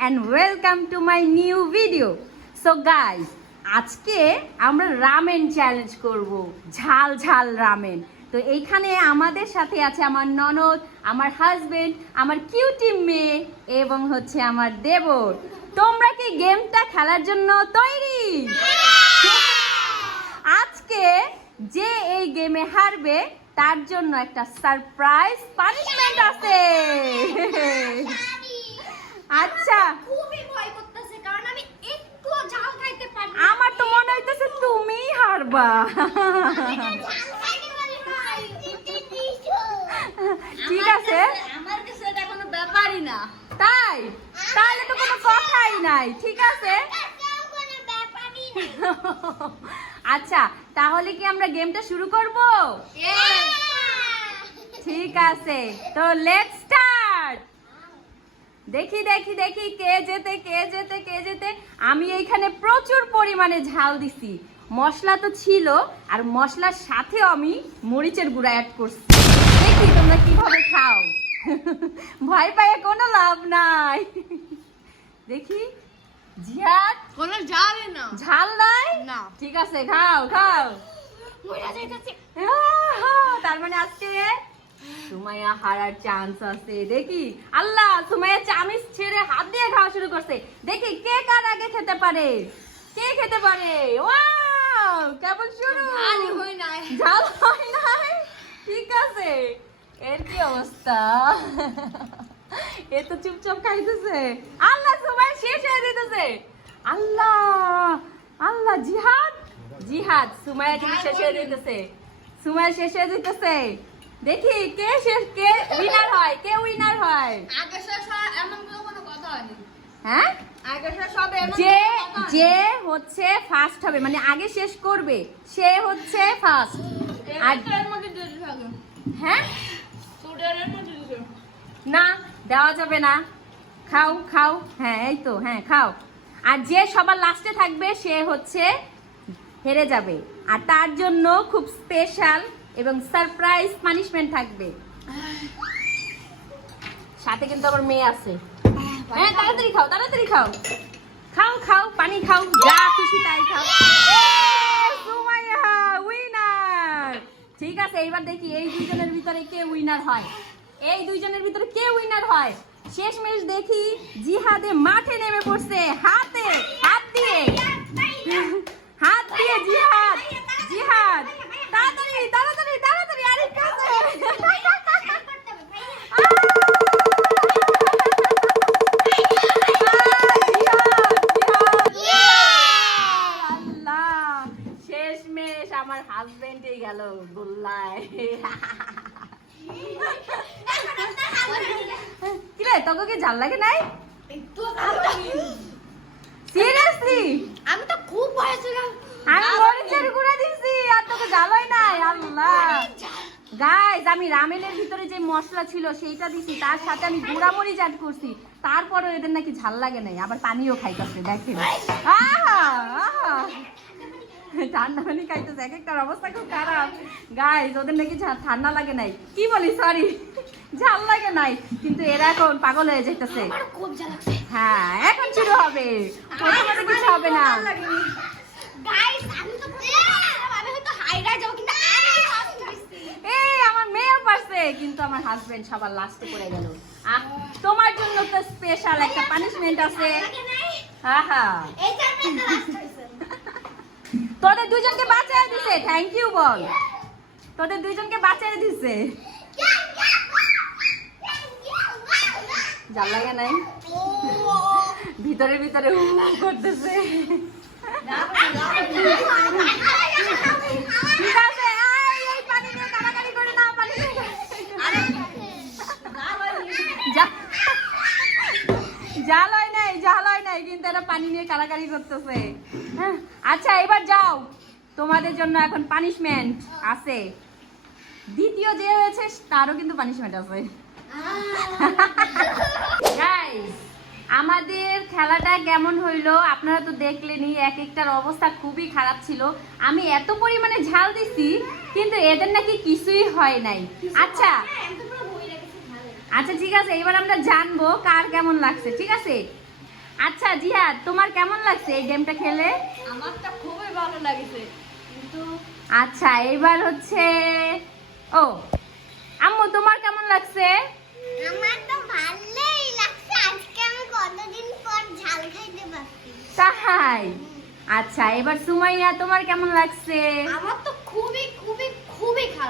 And welcome to my new video so guys আজকে আমরা ramen challenge করব ঝাল ঝাল রামেন তো এইখানে আমাদের সাথে আছে আমার ননদ আমার হাজবেন্ড আমার কিউটি মেয়ে এবং হচ্ছে আমার দেবর। তোমরা কি গেমটা খেলার জন্য তৈরি? আজকে যে এই গেমে হারবে তার জন্য একটা সারপ্রাইজ পানিশমেন্ট আছে। আচ্ছা। খুবই ভয় করতেছে কারণ আমি একটুও ঝাল খাইতে পারি আমার তো মনে হইতেছে তুমিই হারবা। ঠিক আছে। আমার কাছে এটা কোনো ব্যাপারই না। তাই? তাহলে তো কোনো কথাই নাই ঠিক আছে? আচ্ছা তাহলে কি আমরা গেমটা শুরু করব? ঠিক আছে তো লেট স্টার্ট দেখি দেখি দেখি কে যেতে কে যেতে কে যেতে? আমি এইখানে প্রচুর পরিমাণে ঝাল দিছি। মশলা তো ছিল আর মশলার সাথে আমি মরিচের গুঁড়া অ্যাড করছি। দেখি তোমরা কীভাবে খাও। ভয় পাইয়ে কোনো লাভ নাই। দেখি। জিহাদ? কোনো ঝালই না। ঝাল নাই? না। ঠিক আছে খাও খাও। তার মানে আজকে সুমাইয়া হারার চান্স আছে। দেখি আল্লাহ সুমাইয়া চামিচ ছেড়ে হাত দিয়ে খাওয়া শুরু করছে। দেখি কে কার আগে খেতে পারে? কে খেতে পারে? ওয়াও কেবল শুরু? হই নাই। ঝাল হয় নাই? ঠিক আছে। এর কি অবস্থা? এ তো চুপচাপ খাইতেছে। আল্লাহ সবাই শেষ হয়ে দিতেছে আল্লাহ আল্লাহ জিহাদ? জিহাদ সুমাইয়া শেষ হয়ে দিতেছে সুমাইয়া শেষ হয়ে দিতেছে দেখি কে শেষ কে উইনার হয় কে উইনার হয়? আগে শেষ হয় এমন কোনো কথা হয়নি। হ্যাঁ? আগে শেষ হবে এমন যে। যে হচ্ছে ফার্স্ট হবে মানে আগে শেষ করবে সে হচ্ছে ফার্স্ট আর হ্যাঁ? না দেওয়া যাবে না। খাও খাও হ্যাঁ এই তো হ্যাঁ খাও। আর যে সবার লাস্টে থাকবে সে হচ্ছে হেরে যাবে। আর তার জন্য খুব স্পেশাল এবং সারপ্রাইজ পানিশমেন্ট থাকবে। সাথে কিন্তু আমার মেয়ে আছে। হ্যাঁ তাড়াতাড়ি খাও তাড়াতাড়ি খাও। খাও খাও, পানি খাও, যা খুশি তাই খাও। ঠিক আছে, এইবার দেখি এই দুইজনের ভিতরে কে উইনার হয়। এই দুইজনের ভিতরে কে উইনার হয়? শেষমেশ দেখি জিহাদে মাঠে নেমে পড়ছে, হাতে, হাত দিয়ে। হাত দিয়ে জিহাদ জিহাদ। তাড়াতাড়ি তাড়াতাড়ি আরে কাছে শেষমেশ আমার হাজবেন্ডই গেল গোল্লায়। কিরে তোকে কি জাল লাগে নাই একটু ঝাল লাগে। সিরিয়াসলি আমি তো খুব ভয় ছিলাম আমি মরিচের গুঁড়া দিছি আর তোকে জাল হয় নাই আল্লাহ গাইজ আমি রামেনের ভিতরে যে মশলা ছিল সেইটা দিছি তার সাথে আমি গুঁড়া মরিচ অ্যাড করছি। তারপরও এদের নাকি ঝাল লাগে নাই আবার পানিও খাইতেছে দেখেন। আহা আহা। ঠান্ডা পানি খাইতেছে এক একটার অবস্থা খুব খারাপ। গাইজ ওদের নাকি ঠান্ডা লাগে নাই। কি বলি সরি ঝাল লাগে নাই কিন্তু এরা এখন পাগল হয়ে যাইতেছে। হ্যাঁ এখন শুরু হবে। প্রথমে কিছু হবে না। গাইস আমি তো আমি হয়তো হাইরা কিন্তু আমি ফার্স্ট হইছি এই আমার মেয়েও পারছে কিন্তু আমার হাজবেন্ড সবার লাস্টে পড়ে গেল তোমার জন্য তো স্পেশাল একটা পানিশমেন্ট আছে লাগে নাই আহা এই যে আমি লাস্ট হইছি তোদের দুজনকে বাঁচিয়ে দিছে থ্যাংক ইউ বল তোদের দুজনকে বাঁচিয়ে দিছে জাল লাগে নাই ভিতরে ভিতরে করতেছে ঠিক আছে আয়, এই পানি নিয়ে কাড়াকাড়ি করে না পানি নিয়ে যা- জাল হয় নাই জাল নাই কিন্তু এরা পানি নিয়ে কাড়াকাড়ি করতেছে। হ্যাঁ, আচ্ছা এবার যাও। তোমাদের জন্য এখন পানিশমেন্ট আছে। দ্বিতীয় যে হয়েছে তারও কিন্তু পানিশমেন্ট আছে। আমাদের খেলাটা কেমন হইল আপনারা তো দেখলেনই এক একটার অবস্থা খুবই খারাপ ছিল। আমি এত পরিমাণে ঝাল দিছি কিন্তু এদের নাকি কিছুই হয় নাই। আচ্ছা আচ্ছা ঠিক আছে এবার আমরা জানব কার কেমন লাগছে ঠিক আছে? আচ্ছা জিহাদ তোমার কেমন লাগছে এই গেমটা খেলে? আমার তো খুবই ভালো লাগছে কিন্তু আচ্ছা এবার হচ্ছে ও আম্মু তোমার কেমন লাগছে? আমার তো ভালোই লাগছে আজকে আমি কতদিন পর ঝাল খাইতে পারছি। তাই? আচ্ছা এবার সুমাইয়া তোমার কেমন লাগছে? আমার তো খুবই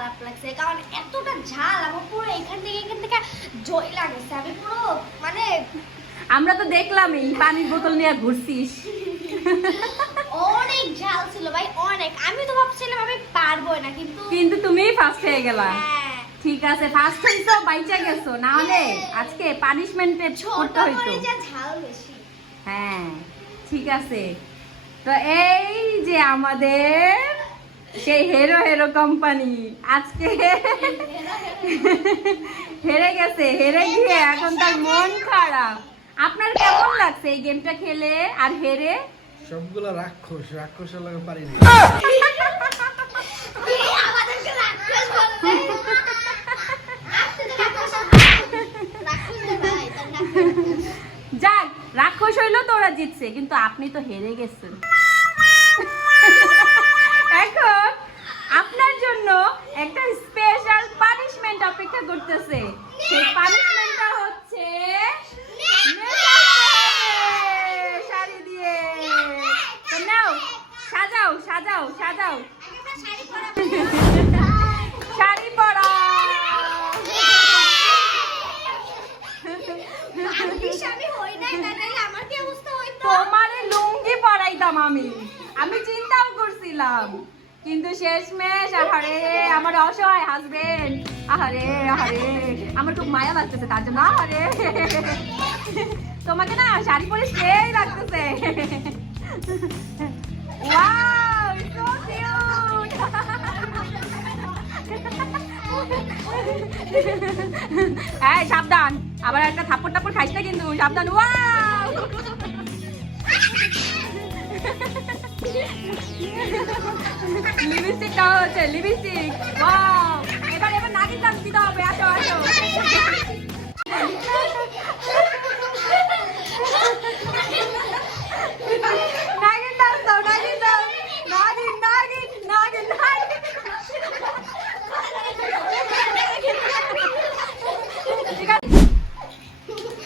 খারাপ লাগছে কারণ এতটা ঝাল আমার পুরো এখান থেকে এখান থেকে জয় লাগছে আমি পুরো মানে আমরা তো দেখলামই পানির বোতল নিয়ে ঘুরছিস। অনেক ঝাল ছিল ভাই অনেক। আমি তো ভাবছিলাম আমি পারব না কিন্তু কিন্তু তুমিই ফার্স্ট হয়ে গেলা। হ্যাঁ। ঠিক আছে ফার্স্ট হইছো বাইচা গেছো না হলে আজকে পানিশমেন্টে ছোট করতে হইতো। মরিচা ঝাল বেশি। হ্যাঁ ঠিক আছে। তো এই যে আমাদের সেই হেরো হেরো কোম্পানি আজকে হেরে গেছে হেরে গিয়ে এখন তার মন খারাপ। আপনার কেমন লাগছে এই গেমটা খেলে আর হেরে? সবগুলো রাক্ষস রাক্ষসের লাগে পারি না। রাক্ষস রাক্ষস রাক্ষস রাক্ষস তার রাক্ষস যাক রাক্ষস হইল তো ওরা জিতছে কিন্তু আপনি তো হেরে গেছেন। এখন আপনার জন্য একটা স্পেশাল পানিশমেন্ট অপেক্ষা করতেছে। সেই পানিশমেন্টটা হচ্ছে শাড়ি দিয়ে। তো নাও সাজাও সাজাও সাজাও। শাড়ি পরা আমার তোমারে লুঙ্গি পরাইতাম আমি। আমি চিন্তাও করছিলাম। কিন্তু শেষমেশ আহারে আমার অসহায় হাজবেন্ড আহারে আহারে, আমার খুব মায়া লাগতেছে, তার জন্য আহারে। তোমাকে না শাড়ি পরে সেই লাগতেছে। Cute! এই, সাবধান। আবার একটা থাপ্পড় টাপ্পড় খাইস না কিন্তু, সাবধান। ওয়াও লিপস্টিক দেওয়া হচ্ছে লিপস্টিক ওয়াও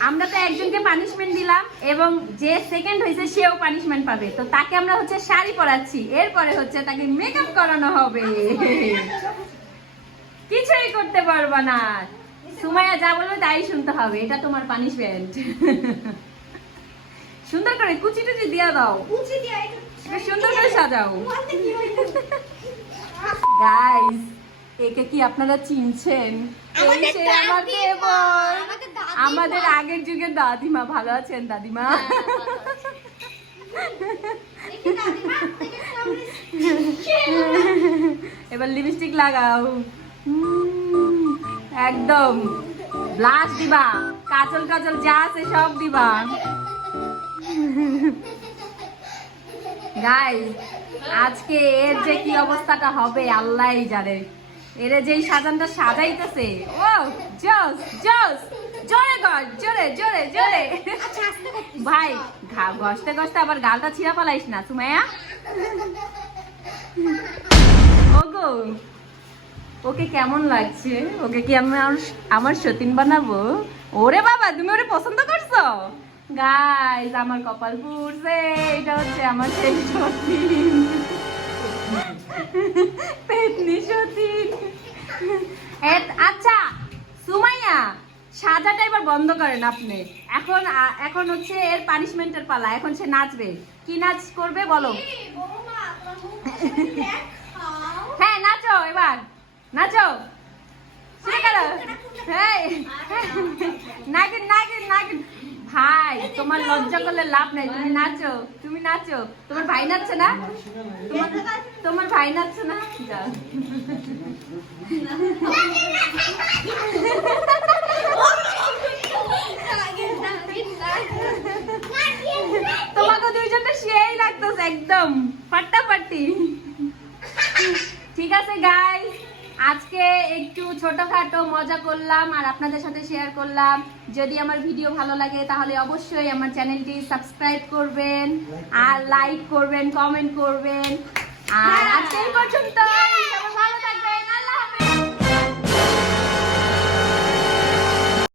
আমরা তো একজনকে পানিশমেন্ট দিলাম এবং যে সেকেন্ড হয়েছে, সেও পানিশমেন্ট পাবে। তো তাকে আমরা হচ্ছে শাড়ি পরাচ্ছি। এরপরে হচ্ছে তাকে মেকআপ করানো হবে। কিছুই করতে পারবা না। সুমাইয়া যা বলবে তাই শুনতে হবে এটা তোমার পানিশমেন্ট সুন্দর করে কুচি টুচি দিয়ে দাও। উঁচু দিয়ে সুন্দর করে সাজাও। গাইস একে কি আপনারা চিনছেন? আমাদের আগের যুগের দাদিমা ভালো আছেন দাদিমা? সামনে। এবার লিপস্টিক লাগাও। একদম। ব্লাশ দিবা। কাজল কাজল যা আছে সব দিবা। গাইস আজকে এর যে কি অবস্থাটা হবে আল্লাহই জানে। এর যেই সাজানটা সাজাইতেছে ও জোস জোস। জোরে গজ জোরে জোরে জোরে। ভাই ঘষতে ঘষতে আবার গালটা ছিঁড়া পালাইস না, সুমাইয়া। ওগো। ওকে কেমন লাগছে? ওকে কি আমার আমার সতীন বানাবো? ওরে বাবা তুমি ওরে পছন্দ করছ? গাইস আমার কপাল পুড়ছে। এটা হচ্ছে আমার সেই সতীন। পেতনি সতীন। আচ্ছা সুমাইয়া সাজাটা এবার বন্ধ করেন আপনি। এখন এখন হচ্ছে এর পানিশমেন্টের পালা। এখন সে নাচবে। কি নাচ করবে বলো? হ্যাঁ নাচো এবার। নাচো নাগিন নাগিন নাগিন। ভাই তোমার লজ্জা করলে লাভ নাই। তুমি নাচো তুমি নাচো। তোমার ভাই নাচছে না? তোমার ভাই নাচছে না? তোমাকে দুইজনটা সেই লাগতেছে একদম। ফাটাফাটি। ঠিক আছে গাইস আজকে একটু ছোটখাটো মজা করলাম আর আপনাদের সাথে শেয়ার করলাম। যদি আমার ভিডিও ভালো লাগে তাহলে অবশ্যই আমার চ্যানেলটি সাবস্ক্রাইব করবেন আর লাইক করবেন কমেন্ট করবেন। আর আজকে পর্যন্ত